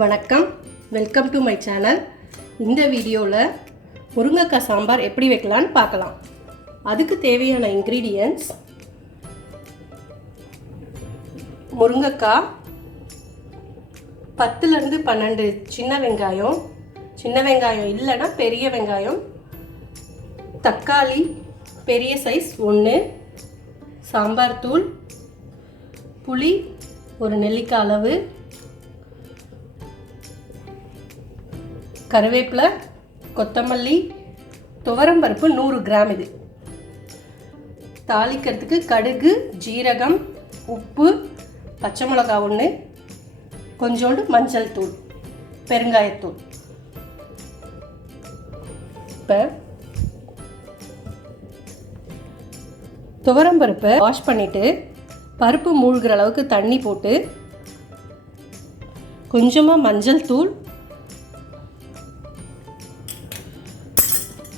வணக்கம், welcome to my channel. இந்த வீடியோவில் முருங்கைக்காய் சாம்பார் எப்படி வைக்கலான்னு பார்க்கலாம். அதுக்கு தேவையான இன்க்ரீடியன்ட்ஸ்: முருங்கைக்காய் 10லேருந்து 12 சின்ன வெங்காயம் இல்லைன்னா பெரிய வெங்காயம், தக்காளி பெரிய சைஸ் 1, சாம்பார் தூள், புளி ஒரு நெல்லிக்காய் அளவு, கருவேப்பிலை, கொத்தமல்லி, துவரம்பருப்பு 100 கிராம். இது தாளிக்கிறதுக்கு கடுகு, ஜீரகம், உப்பு, பச்சை மிளகா 1, கொஞ்சோண்டு மஞ்சள் தூள், பெருங்காயத்தூள். இப்போ துவரம்பருப்பை வாஷ் பண்ணிவிட்டு பருப்பு மூழ்கிற அளவுக்கு தண்ணி போட்டு கொஞ்சமாக மஞ்சள் தூள்,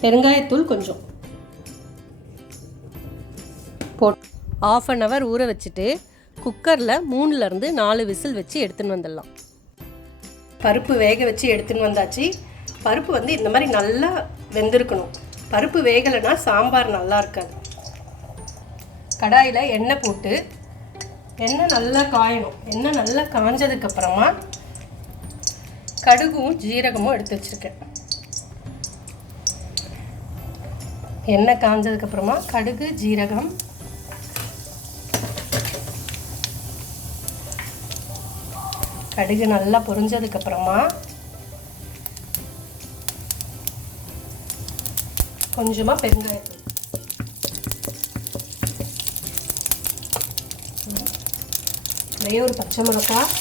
பெருங்காயத்தூள் கொஞ்சம் போட்டு ½ அன் ஹவர் ஊற வச்சுட்டு குக்கரில் 3லேருந்து 4 விசில் வச்சு எடுத்துன்னு வந்துடலாம். பருப்பு வேக வச்சு எடுத்துன்னு வந்தாச்சு. பருப்பு இந்த மாதிரி நல்லா வெந்திருக்கணும். பருப்பு வேகலைன்னா சாம்பார் நல்லா இருக்காது. கடாயில் எண்ணெய் போட்டு எண்ணெய் நல்லா காயணும். எண்ணெய் நல்லா காஞ்சதுக்கப்புறமா கடுகும் ஜீரகமும் எடுத்து வச்சுருக்கேன். எண்ணெய் காஞ்சதுக்கப்புறமா கடுகு, ஜீரகம், கடுகு நல்லா பொரிஞ்சதுக்கப்புறமா கொஞ்சமாக பெருங்காயத்தூள், ஒரே ஒரு பச்சை மிளகாய்,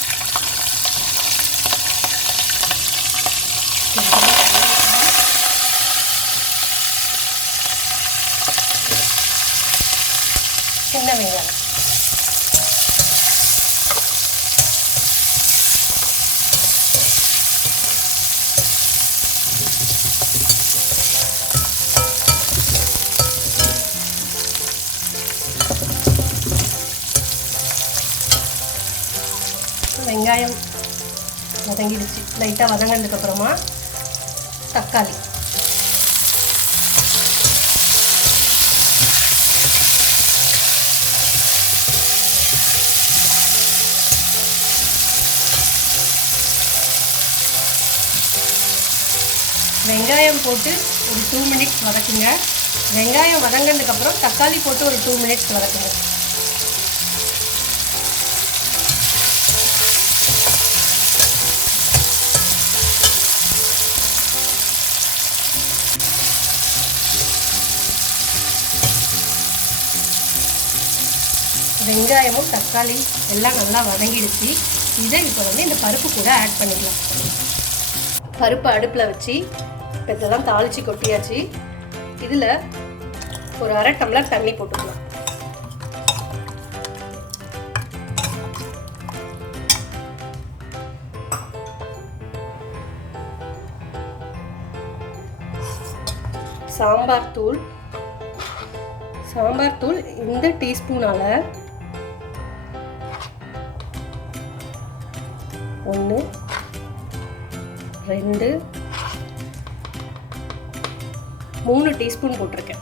சின்ன வெங்காயம், வெங்காயம் வதங்கிடுச்சு. லைட்டாக வதங்கினதுக்கப்புறமா தக்காளி, வெங்காயம் போட்டு ஒரு 2 மினிட்ஸ் வதக்குங்க. வெங்காயம் வதங்கினதுக்கப்புறம் தக்காளி போட்டு ஒரு 2 மினிட்ஸ் வதக்குங்க. வெங்காயமும் தக்காளி எல்லாம் நல்லா வதங்கிடுச்சு. இதை இப்போ இந்த பருப்பு கூட ஆட் பண்ணிக்கலாம். பருப்பு அடுப்பில் வச்சு இதெல்லாம் தாளித்து கொட்டியாச்சு. இதில் ஒரு 1/2 டம்ளர் தண்ணி போட்டுக்கலாம். சாம்பார் தூள் இந்த டீஸ்பூனால் 1, 2, 3 டீஸ்பூன் போட்டிருக்கேன்.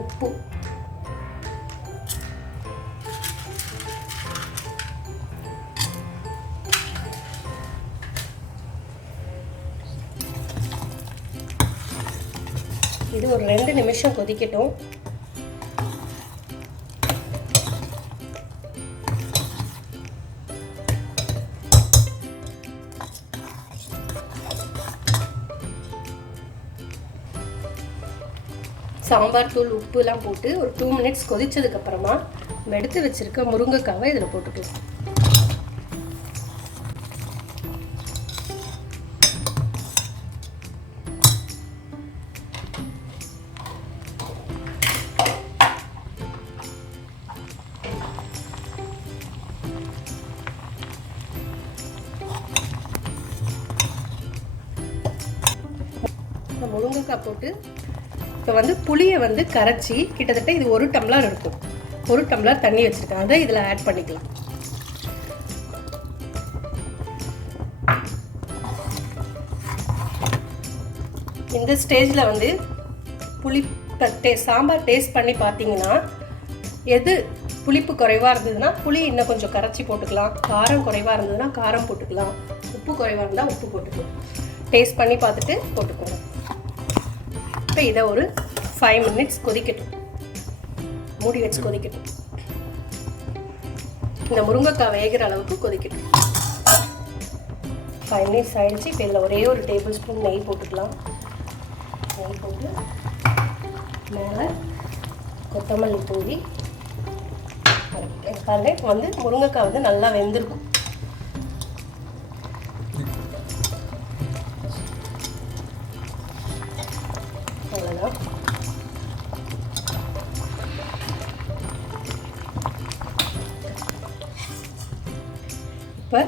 உப்பு, இது ஒரு 2 நிமிஷம் கொதிக்கட்டும். சாம்பார் தூள், உப்புலாம் போட்டு ஒரு 2 மினிட்ஸ் கொதிச்சதுக்கப்புறமா எடுத்து வச்சுருக்க முருங்கைக்காவை இதில் போட்டுக்கலாம். இந்த முருங்கைக்காய் போட்டு இப்போ வந்து புளியை வந்து கரைச்சி கிட்டத்தட்ட இது 1 டம்ளர் இருக்கும். 1 டம்ளர் தண்ணி வச்சுருக்கேன், அதை இதில் ஆட் பண்ணிக்கலாம். இந்த ஸ்டேஜில் வந்து சாம்பார் டேஸ்ட் பண்ணி பார்த்தீங்கன்னா எது புளிப்பு குறைவாக இருந்ததுன்னா புளி இன்னும் கொஞ்சம் கரைச்சி போட்டுக்கலாம், காரம் குறைவாக இருந்ததுன்னா காரம் போட்டுக்கலாம், உப்பு குறைவாக இருந்தால் உப்பு போட்டுக்கலாம். டேஸ்ட் பண்ணி பார்த்துட்டு போட்டுக்கோங்க. இப்போ இதை ஒரு 5 மினிட்ஸ் கொதிக்கட்டும், மூடி வச்சு கொதிக்கட்டும். இந்த முருங்கைக்காய் வேகிற அளவுக்கு கொதிக்கட்டும். 5 மினிட்ஸ் ஆகிடுச்சு. இப்போ இதில் ஒரே ஒரு டேபிள் ஸ்பூன் நெய் போட்டுக்கலாம். நெய் போட்டு மேலே கொத்தமல்லி தூவி பாருங்க. இப்போ வந்து முருங்கைக்காய் வந்து நல்லா வெந்திருக்கும். அவ்வளோதான். இப்போ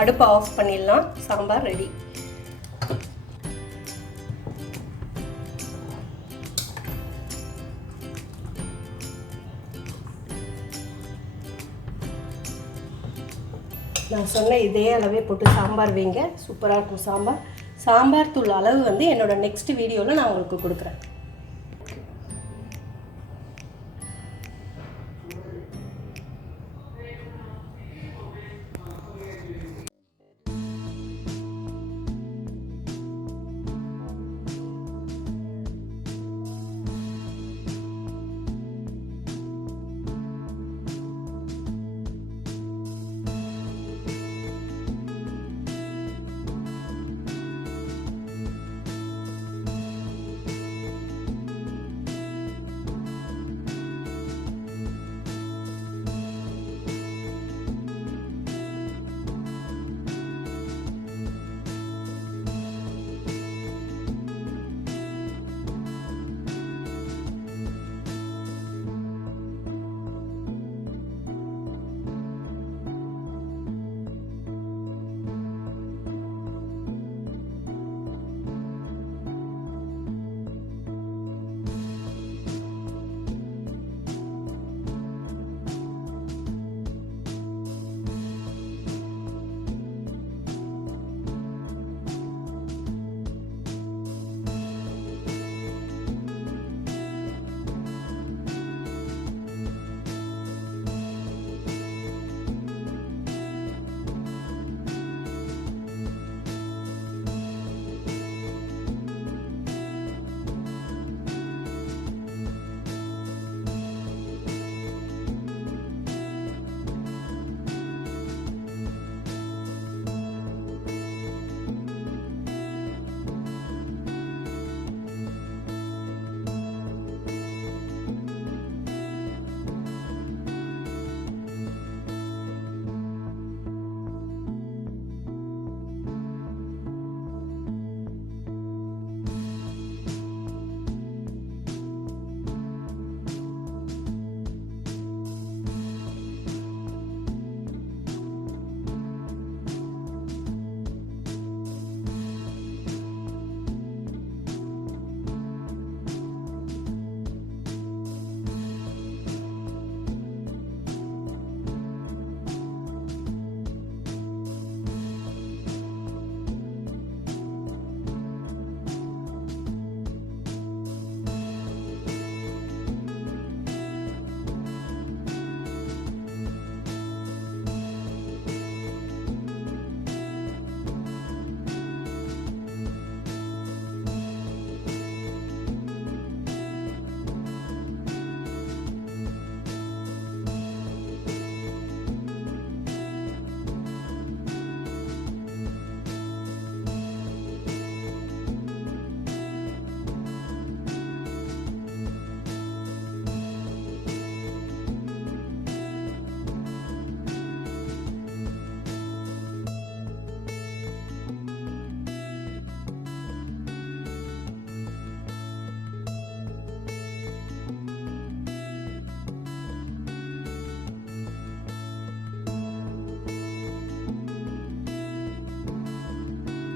அடுப்பை ஆஃப் பண்ணிடலாம். சாம்பார் ரெடி. நான் சொன்ன இதே அளவே போட்டு சாம்பார் வைங்க, சூப்பராக இருக்கும் சாம்பார். சாம்பார் தூள் அளவு வந்து என்னோடய நெக்ஸ்ட் வீடியோவில் நான் உங்களுக்கு கொடுக்குறேன்.